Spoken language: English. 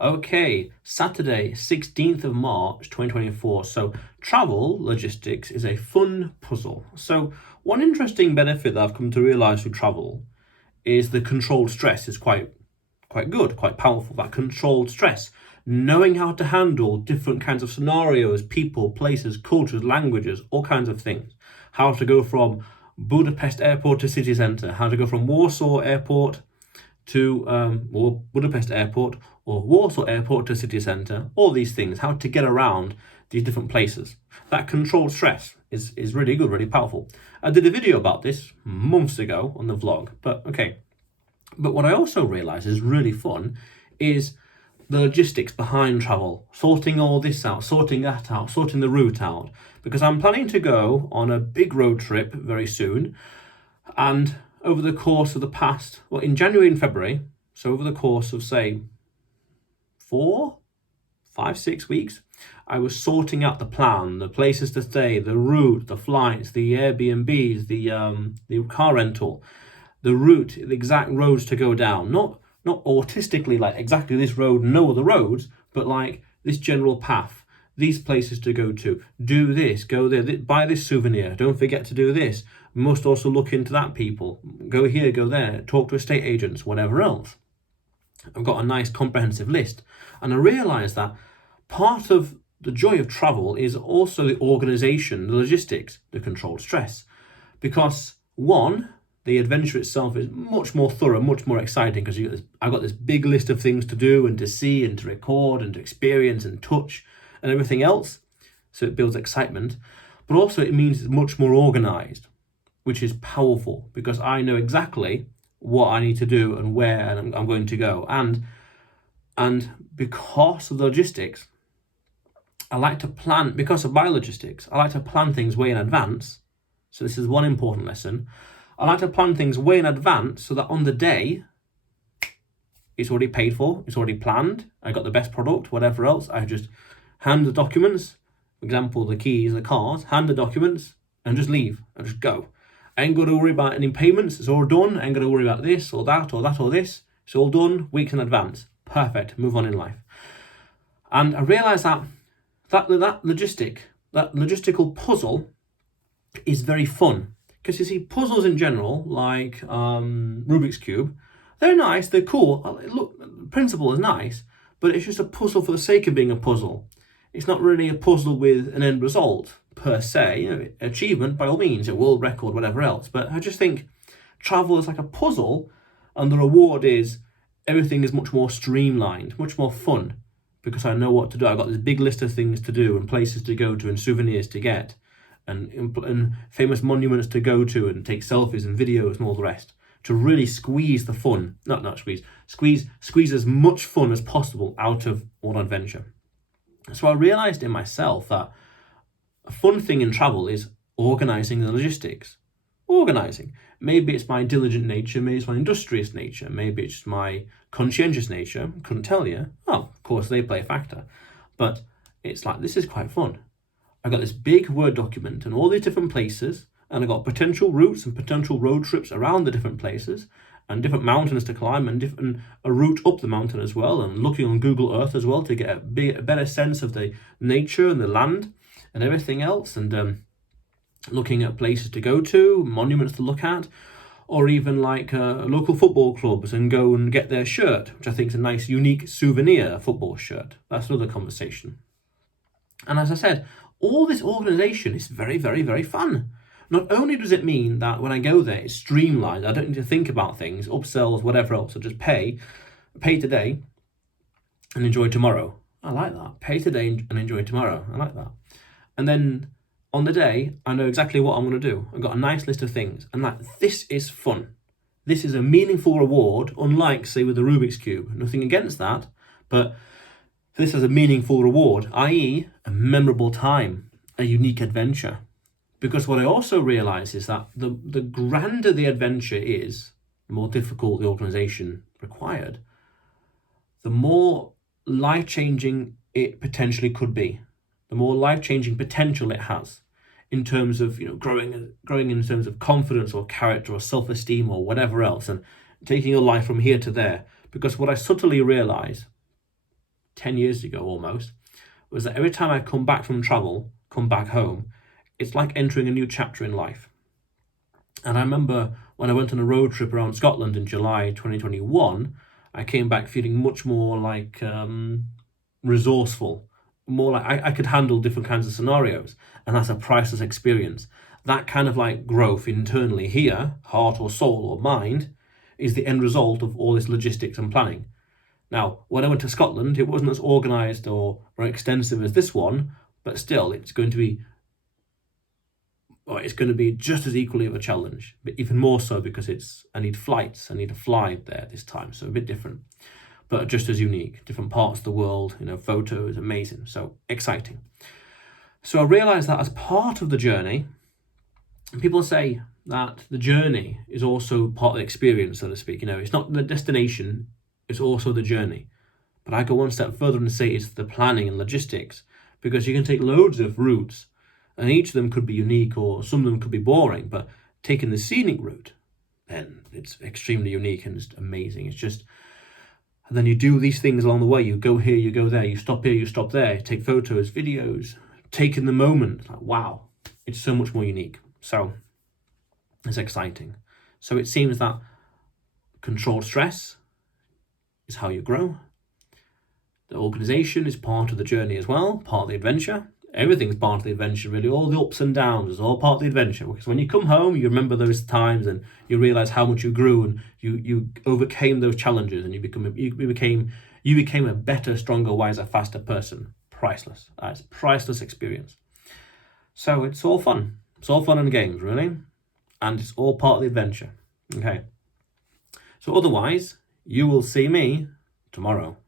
Okay, Saturday, 16th of March, 2024. So, travel logistics is a fun puzzle. So, one interesting benefit that I've come to realize with travel is the controlled stress is quite good, quite powerful. That controlled stress, knowing how to handle different kinds of scenarios, people, places, cultures, languages, all kinds of things. How to go from Budapest airport to city centre, how to go from Warsaw airport to or Budapest airport or Warsaw airport to city centre, all these things, how to get around these different places. That controlled stress is really good, really powerful. I did a video about this months ago on the vlog, but okay. But what I also realise is really fun is the logistics behind travel, sorting all this out, sorting that out, sorting the route out, because I'm planning to go on a big road trip very soon. And over the course of the past, well, in January and February, so over the course of, say, 4, 5, 6 weeks, I was sorting out the plan, the places to stay, the route, the flights, the Airbnbs, the car rental, the route, the exact roads to go down. Not autistically like exactly this road, no other roads, but like this general path, these places to go to, do this, go there, buy this souvenir, don't forget to do this. Must also look into that people, go here, go there, talk to estate agents, whatever else. I've got a nice comprehensive list. And I realised that part of the joy of travel is also the organisation, the logistics, the controlled stress. Because one, the adventure itself is much more thorough, much more exciting because I've got this big list of things to do and to see and to record and to experience and touch and everything else. So it builds excitement. But also it means it's much more organised, which is powerful because I know exactly what I need to do and where I'm going to go. And because of the logistics, I like to plan, because of my logistics, I like to plan things way in advance. So this is one important lesson. I like to plan things way in advance so that on the day, it's already paid for, it's already planned, I got the best product, whatever else. I just hand the documents, for example, the keys, the cars, hand the documents, and just leave, and just go. I ain't got to worry about any payments, it's all done. I ain't got to worry about this or that or that or this. It's all done weeks in advance. Perfect, move on in life. And I realised that logistical puzzle is very fun. Because you see, puzzles in general, like Rubik's Cube, they're nice, they're cool. Look, the principle is nice, but it's just a puzzle for the sake of being a puzzle. It's not really a puzzle with an end result, per se. Achievement, by all means, a world record, whatever else. But I just think travel is like a puzzle, and the reward is everything is much more streamlined, much more fun, because I know what to do. I've got this big list of things to do and places to go to and souvenirs to get. And famous monuments to go to and take selfies and videos and all the rest, to really squeeze the fun, squeeze as much fun as possible out of all adventure. So I realised in myself that a fun thing in travel is organising the logistics. Organising. Maybe it's my diligent nature, maybe it's my industrious nature, maybe it's my conscientious nature, couldn't tell you. Oh, of course they play a factor. But it's like, this is quite fun. I got this big Word document and all these different places, and I got potential routes and potential road trips around the different places and different mountains to climb and a route up the mountain as well, and looking on Google Earth as well to get a better sense of the nature and the land and everything else, and looking at places to go to, monuments to look at, or even like local football clubs and go and get their shirt, which I think is a nice, unique souvenir football shirt. That's another conversation. And as I said, all this organisation is very, very, very fun. Not only does it mean that when I go there, it's streamlined, I don't need to think about things, upsells, whatever else, I just pay today and enjoy tomorrow. I like that. Pay today and enjoy tomorrow. I like that. And then on the day, I know exactly what I'm going to do. I've got a nice list of things. And like, this is fun. This is a meaningful reward, unlike, say, with the Rubik's Cube. Nothing against that, but this is a meaningful reward, i.e. a memorable time, a unique adventure. Because what I also realise is that the grander the adventure is, the more difficult the organisation required, the more life-changing it potentially could be, the more life-changing potential it has in terms of, growing in terms of confidence or character or self-esteem or whatever else, and taking your life from here to there. Because what I subtly realise 10 years ago almost, was that every time I come back from travel, come back home, it's like entering a new chapter in life. And I remember when I went on a road trip around Scotland in July 2021, I came back feeling much more like resourceful, more like I could handle different kinds of scenarios. And that's a priceless experience. That kind of like growth internally here, heart or soul or mind, is the end result of all this logistics and planning. Now, when I went to Scotland, it wasn't as organised or extensive as this one, but still, it's going to be just as equally of a challenge, but even more so because I need flights, I need to fly there this time, so a bit different, but just as unique, different parts of the world, photos, amazing, so exciting. So I realised that as part of the journey, people say that the journey is also part of the experience, so to speak. It's not the destination, it's also the journey. But I go one step further and say it's the planning and logistics, because you can take loads of routes, and each of them could be unique, or some of them could be boring, but taking the scenic route, then it's extremely unique and it's amazing. And then you do these things along the way. You go here, you go there, you stop here, you stop there, take photos, videos, take in the moment. Like, wow, it's so much more unique. So it's exciting. So it seems that controlled stress is how you grow. The organization is part of the journey as well, part of the adventure. Everything's part of the adventure, really. All the ups and downs is all part of the adventure. Because when you come home, you remember those times and you realize how much you grew and you overcame those challenges and you became a better, stronger, wiser, faster person. Priceless. That's priceless experience. So it's all fun. It's all fun and games, really. And it's all part of the adventure. Okay. So otherwise, you will see me tomorrow.